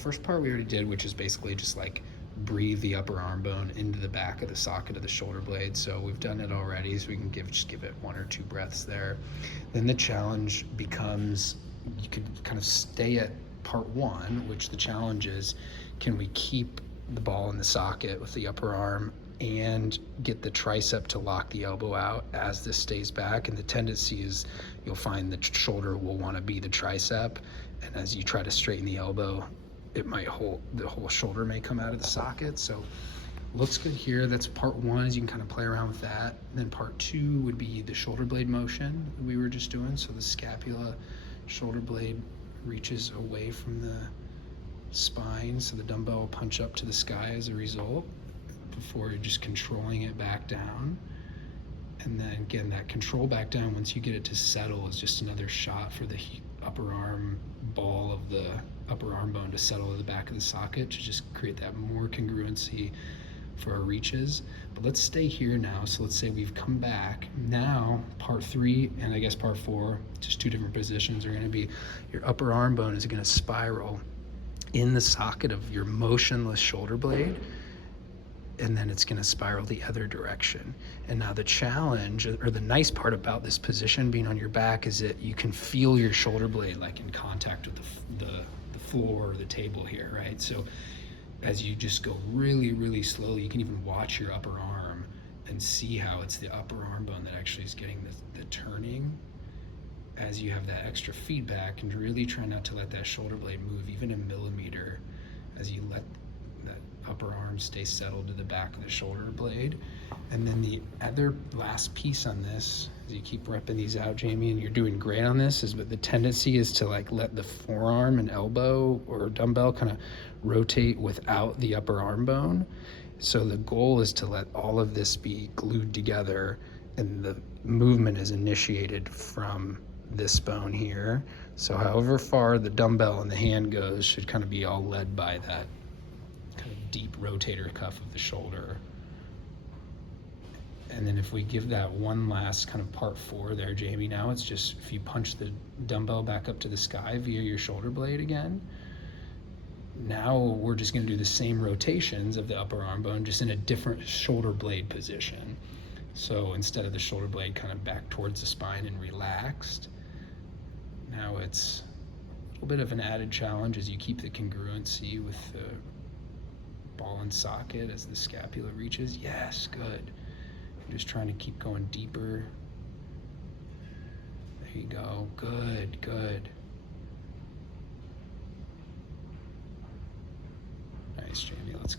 first part we already did, which is basically just like breathe the upper arm bone into the back of the socket of the shoulder blade. So we've done it already, so we can just give it 1 or 2 breaths there. Then the challenge becomes, you could kind of stay at part 1, which the challenge is, can we keep the ball in the socket with the upper arm and get the tricep to lock the elbow out as this stays back? And the tendency is you'll find the shoulder will want to be the tricep, and as you try to straighten the elbow, it might the whole shoulder may come out of the socket. So looks good here. That's part 1, is you can kind of play around with that. And then part 2 would be the shoulder blade motion we were just doing. So the scapula shoulder blade reaches away from the spine, so the dumbbell will punch up to the sky as a result, before you're just controlling it back down. And then again, that control back down, once you get it to settle, is just another shot for the upper arm ball of the upper arm bone to settle to the back of the socket, to just create that more congruency for our reaches. But let's stay here now. So let's say we've come back. Now part 3 and I guess part 4, just 2 different positions, are going to be your upper arm bone is going to spiral in the socket of your motionless shoulder blade, and then it's going to spiral the other direction. And now the challenge, or the nice part about this position being on your back, is that you can feel your shoulder blade like in contact with the floor or the table here, right? So as you just go really, really slowly, you can even watch your upper arm and see how it's the upper arm bone that actually is getting the turning as you have that extra feedback, and really try not to let that shoulder blade move even a millimeter as you let that upper arm stay settled to the back of the shoulder blade. And then the other last piece on this, as you keep repping these out, Jamie, and you're doing great on this, is, but the tendency is to like let the forearm and elbow or dumbbell kind of rotate without the upper arm bone. So the goal is to let all of this be glued together, and the movement is initiated from this bone here. So however far the dumbbell and the hand goes should kind of be all led by that kind of deep rotator cuff of the shoulder. And then if we give that one last kind of part 4 there, Jamie, now it's just, if you punch the dumbbell back up to the sky via your shoulder blade again, now we're just going to do the same rotations of the upper arm bone, just in a different shoulder blade position. So instead of the shoulder blade kind of back towards the spine and relaxed, now it's a little bit of an added challenge as you keep the congruency with the ball and socket as the scapula reaches. Yes, good. You're just trying to keep going deeper. There you go. Good, good. Nice, Jamie. Let's go.